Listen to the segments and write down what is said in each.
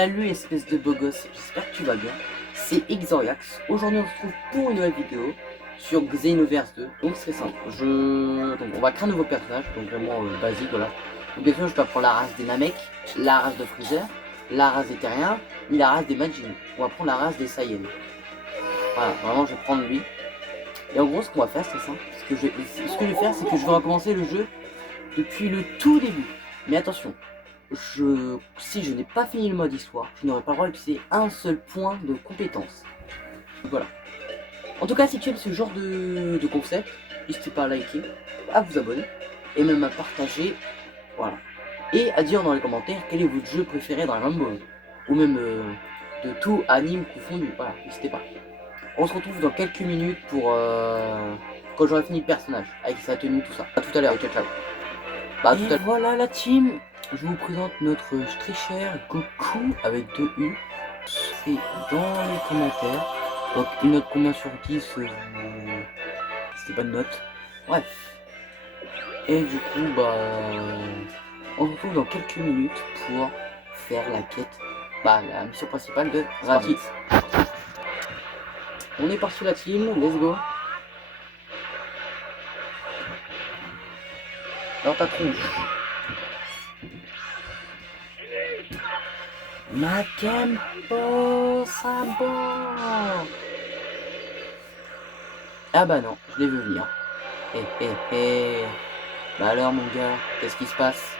Salut espèce de beau gosse, j'espère que tu vas bien. C'est Xoriax. Aujourd'hui on se retrouve pour une nouvelle vidéo sur Xenoverse 2. Donc c'est simple. Donc on va créer un nouveau personnage, donc vraiment basique, voilà. Donc bien sûr je dois prendre la race des Namek, la race de Freezer, la race des Terriens, et la race des Majin. On va prendre la race des Saiyans. Voilà, vraiment je vais prendre lui. Et en gros ce qu'on va faire c'est simple. Ce que je vais faire c'est que je vais recommencer le jeu depuis le tout début. Mais attention, si je n'ai pas fini le mode histoire, je n'aurai pas le droit d'utiliser un seul point de compétence. Voilà. En tout cas, si tu aimes ce genre de concept, n'hésitez pas à liker, à vous abonner, et même à partager, voilà. Et à dire dans les commentaires quel est votre jeu préféré dans la Rumble, ou même de tout anime confondu, voilà, n'hésitez pas. On se retrouve dans quelques minutes pour quand j'aurai fini le personnage, avec sa tenue, tout ça. A tout à l'heure, ciao ciao. Bah, et voilà la team, je vous présente notre très cher Goku avec 2 U. C'est dans les commentaires. Donc une note combien sur 10 c'était pas de note. Bref. Et du coup bah on se retrouve dans quelques minutes pour faire la quête. Bah la mission principale de Raditz. On est parti la team, let's go. Dans ta tronche. Makempo Sabo. Ah bah non, je l'ai vu venir. Bah alors mon gars, qu'est-ce qui se passe?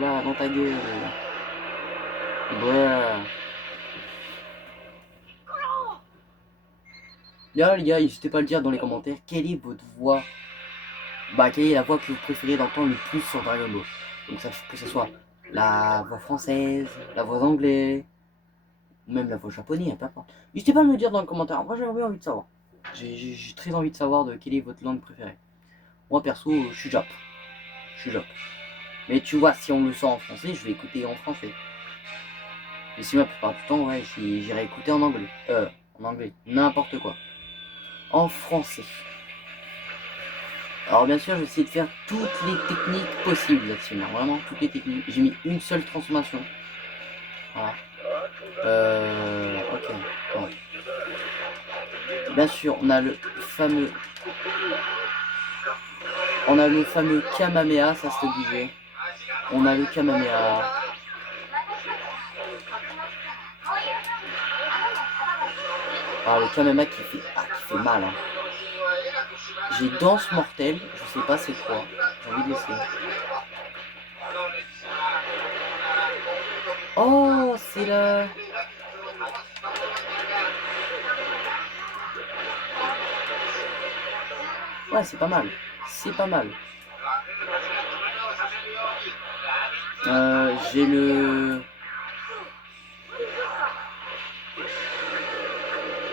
Là, dans ta gueule. Bruh. Là les gars, n'hésitez pas à le dire dans les commentaires, quelle est votre voix? Bah quelle est la voix que vous préférez d'entendre le plus sur Dragon Ball? Donc ça, que ce soit la voix française, la voix anglaise, ou même la voix japonaise, peu importe. N'hésitez pas à me le dire dans les commentaires, moi j'ai envie de savoir. J'ai très envie de savoir de quelle est votre langue préférée. Moi perso, je suis Jap. Mais tu vois, si on me le sort en français, je vais écouter en français. Mais si la plupart du temps, ouais, j'irai écouter en anglais. En anglais, n'importe quoi. En français. Alors bien sûr, je vais essayer de faire toutes les techniques possibles là-dessus. Vraiment, toutes les techniques. J'ai mis une seule transformation. Voilà. Ok. Bon. Bien sûr, on a le fameux... Kamehameha, ça c'est obligé. On a le Kamehameha. Ah, le Kamehameha qui fait mal. Hein. J'ai danse mortelle, je sais pas c'est quoi. J'ai envie de l'essayer. Oh, c'est là. Ouais, c'est pas mal. C'est pas mal. J'ai le...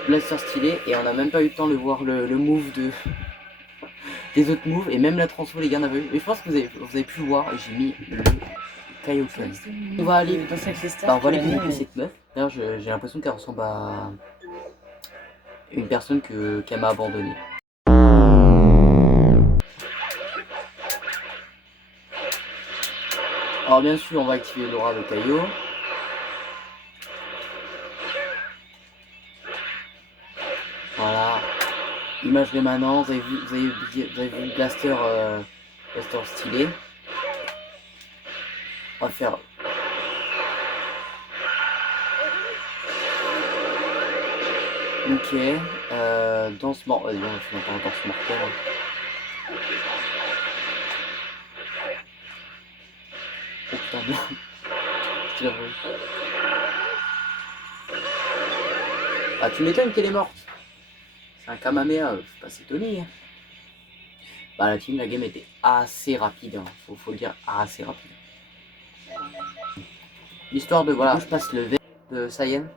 Blaster stylé et on n'a même pas eu le temps de voir le move des autres moves et même la transfo les gars n'avaient eu. Mais je pense que vous avez pu voir, j'ai mis le Kaioken. On va aller visiter cette meuf. D'ailleurs j'ai l'impression qu'elle ressemble à une personne qu'elle m'a abandonné. Alors bien sûr on va activer l'aura de Kaio. Voilà. Image rémanente, vous avez vu le blaster, blaster stylé. On va faire... Ok, danse mortelle. Vas-y, on va faire encore danse mortelle. Oh putain, merde. Je l'ai revu. Ah, tu m'étonnes qu'elle est morte. C'est un Kamehameha, faut pas s'étonner. Hein. Bah, la team, la game était assez rapide. Hein. Faut le dire, assez rapide. L'histoire de, voilà, je passe le verre de Saiyan.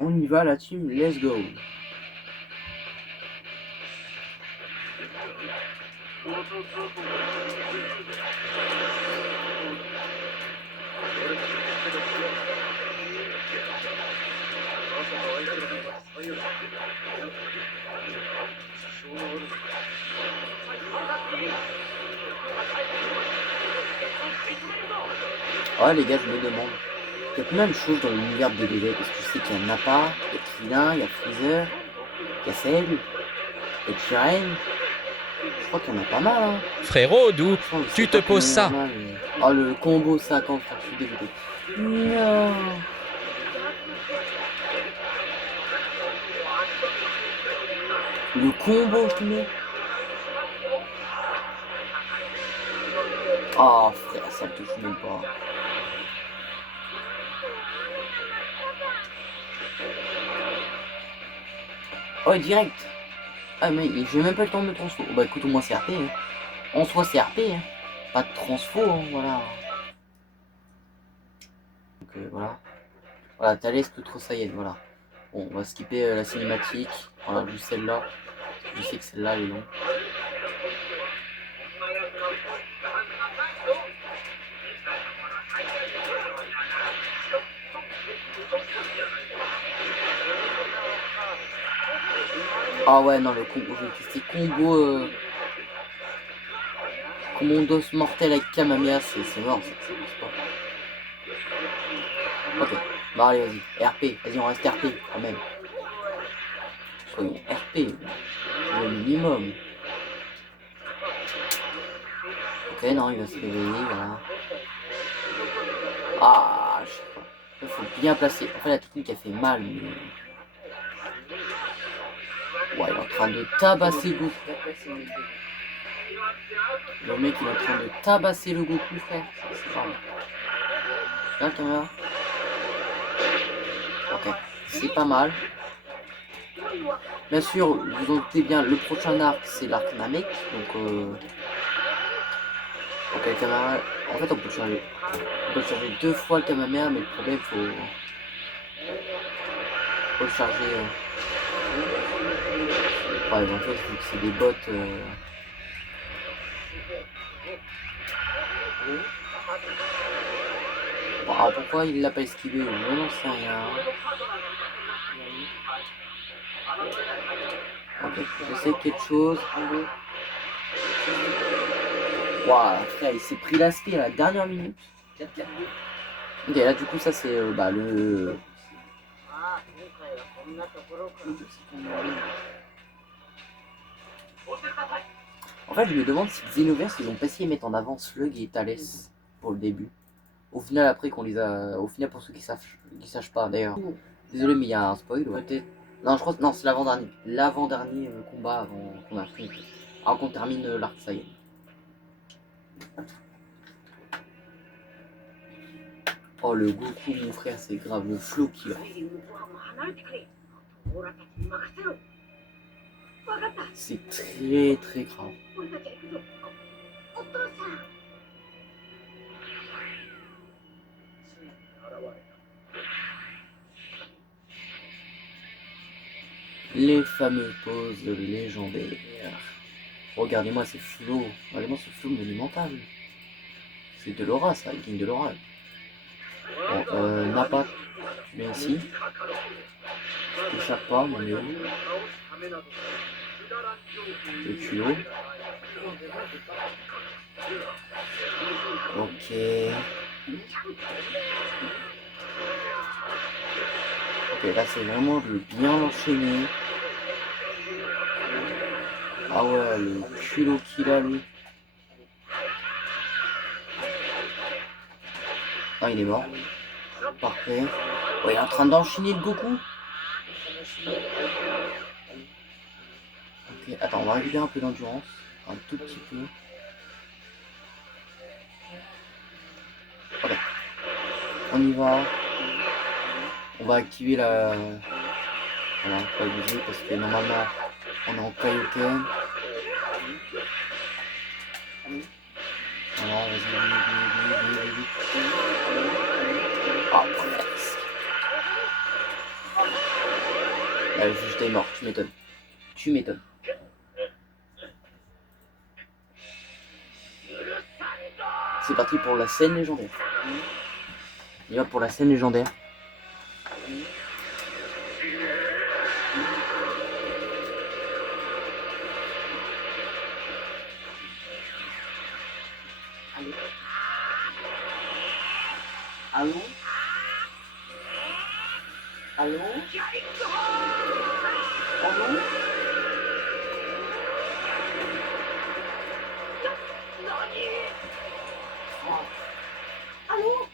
On y va la team, let's go. Ouais les gars, je me demande. Il y a combien de choses dans l'univers de DBZ? Parce que je sais qu'il y a Nappa, il y a Krillin, il y a Freezer, il y a Cell, il y a Jiren. Je crois qu'il y en a pas mal, hein. Frérot, d'où Franchement, je sais tu te pas poses combien il y ça? en a, mais... Oh, le combo 50, frère, je suis dégoûté. Non. Le combo qu'il met. Oh, frère, ça me touche même pas. Oh, direct. Ah, mais j'ai même pas le temps de me transfo. Bah, écoute, au moins, c'est RP, hein. En soi, c'est RP, hein. Pas de transfo, hein, voilà. Donc, voilà. Voilà, Thalès, l'autre Saiyan, voilà. Bon, on va skipper la cinématique. Voilà, juste celle-là. Je sais que celle-là, elle est longue. Ah ouais, non, le combo, je vais tester combo Commandos mortel avec Kamamea, c'est mort, ça marche pas. Ok, bah allez, vas-y, RP, vas-y, on reste RP quand même. Soyons RP, le minimum. Ok, non, il va se réveiller, voilà. Ah, je sais pas. Il faut bien placer. En fait, la technique, elle fait mal, mais... Ouais, il est en train de tabasser Goku. Le mec, il est en train de tabasser le Goku, frère. C'est pas mal. Là, caméra. Ok, c'est pas mal. Bien sûr, vous en doutez bien, le prochain arc, c'est l'arc Namek. Donc, ok, le caméra... En fait, on peut changer. On peut charger 2 fois le Kamehameha, mais le problème, faut le charger. Ouais, en fait, vu que c'est des bots. Bon, alors pourquoi il l'a pas esquivé? Je n'en sais rien. Ok, je sais quelque chose. Waouh, frère, il s'est pris l'aspect à la dernière minute. Ok, là, du coup, ça, c'est bah, le. En fait, je me demande si Xenoverse, ils ont pas essayé de mettre en avant Slug et Thalès pour le début. Au final, après qu'on les a. Au final, pour ceux qui sachent pas d'ailleurs. Désolé, mais il y a un spoil. Ouais. Peut-être. Non, je crois que non, c'est l'avant-dernier. L'avant-dernier combat avant qu'on affronte. Avant qu'on termine l'arc Saiyan. Oh, le Goku, mon frère, c'est grave. Le flow qu'il a. C'est très très grave. Les fameuses poses légendaires. Regardez-moi ces flots. Regardez-moi ce flow monumental. C'est de l'aura, ça. Il gagne de l'aura. Bon, Nappa, tu viens ici. Tu t'échappes pas, mon Léo. Le culot. Ok. Ok, là c'est vraiment de bien l'enchaîner. Ah ouais, le culot qu'il a lui. Ah, il est mort. Parfait. Oh, il est en train d'enchaîner le Goku. Ok, attends, on va récupérer un peu d'endurance. Un tout petit peu. Ok. On y va. On va activer la... Voilà, pas obligé parce que normalement on est en Kaioken. Voilà, vas-y, vite. Ah, presque. Là, juste est mort, tu m'étonnes. Tu m'étonnes. C'est parti pour la scène légendaire. On y va pour la scène légendaire. Allô? Allô? Allô? Allô?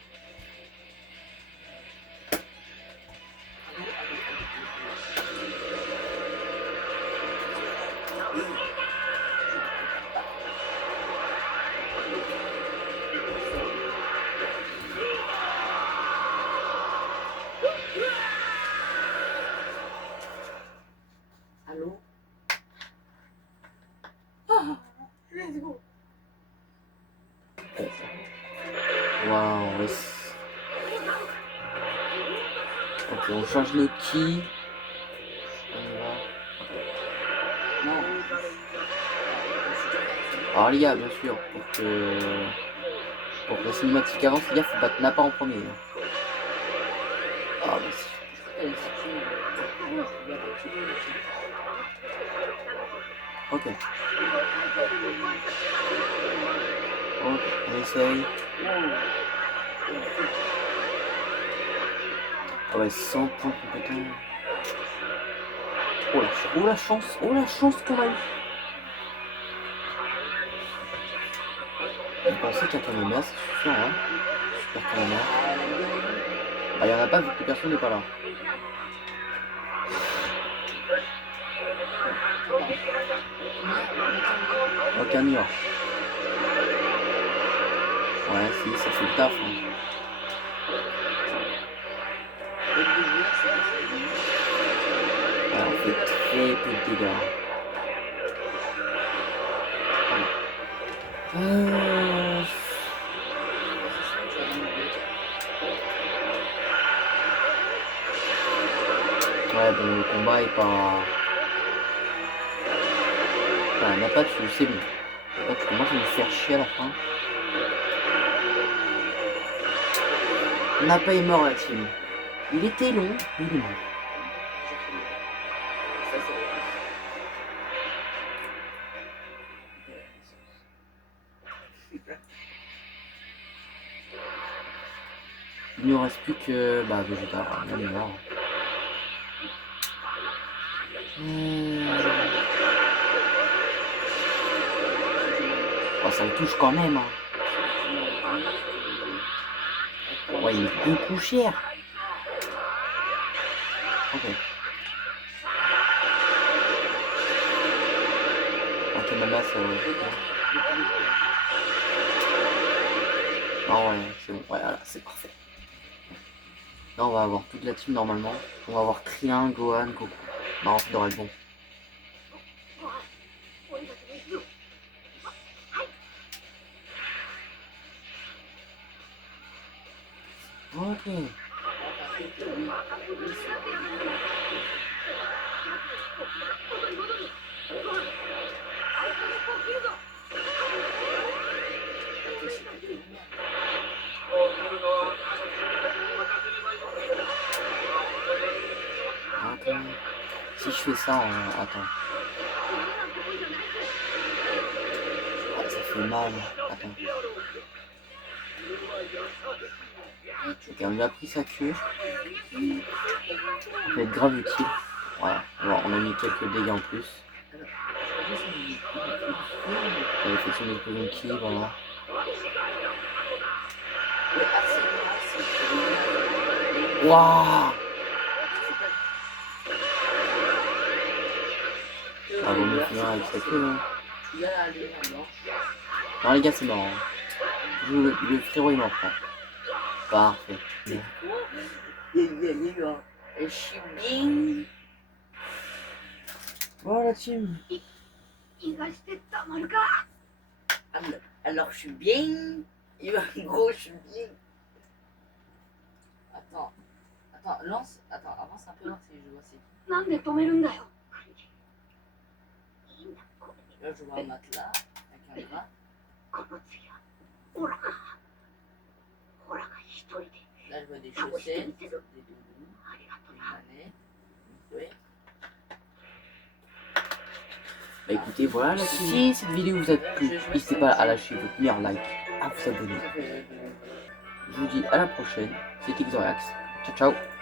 Allô? Ah, let's go. Waouh, ouais. Ok, on change le ki. On y va. Non. Alors les gars, bien sûr, pour que la cinématique avance, les gars, faut battre Nappa en premier. Hein. Ah bah si. Ok. Ok, on essaye. Ah ouais, 100 points de compétence. Oh la chance qu'on a eu. Je pensais qu'un Kamehameha c'est suffisant, hein. Super Kamehameha. Bah y'en a pas vu que personne n'est pas là. Ok, on y va. Ouais, si, ça fait le taf. Hein. Ouais, on fait très peu de dégâts. Ouais, bon, le combat est pas... Enfin, Nappa, tu sais bon. Nappa, tu commences à me faire chier à la fin. Nappa est mort, la team. Il était long, mais il est mort. Il ne reste plus que bah, Vegeta, il est mort. Oh, ça le touche quand même. Hein. Ouais, il est beaucoup cher. Ok. Ok, Mama, ça va. Non, ouais, c'est bon. Ouais, voilà, c'est parfait. Là, on va avoir toute la team normalement. On va avoir Krillin, Gohan, Goku. Non, ça devrait être bon. Ok. Ok. Si je fais ça en... Attends. Ah, ça fait mal. Attends. Ok, on lui a pris sa cure. Ça va être grave utile. Voilà. Bon, on a mis quelques dégâts en plus. Elle fait son explosion ki, voilà. Waouh! Ah bon, mais finir avec sa queue, hein. Non, les gars, c'est mort. Hein. Le frérot est mort, hein. Parfait. Je suis bien. Voilà, team. Alors, je suis bien. Gros, je suis bien. Attends, lance. Attends, avance un peu, voir si je vois c'est qui. Là, je vois un matelas avec un bras. Là, je vois des chaussettes, des doudous, une manette, une couette. Bah écoutez, voilà, si cette vidéo vous a plu, n'hésitez pas à lâcher votre meilleur like, à vous abonner. je vous dis à la prochaine. C'était Xoriax. Ciao ciao.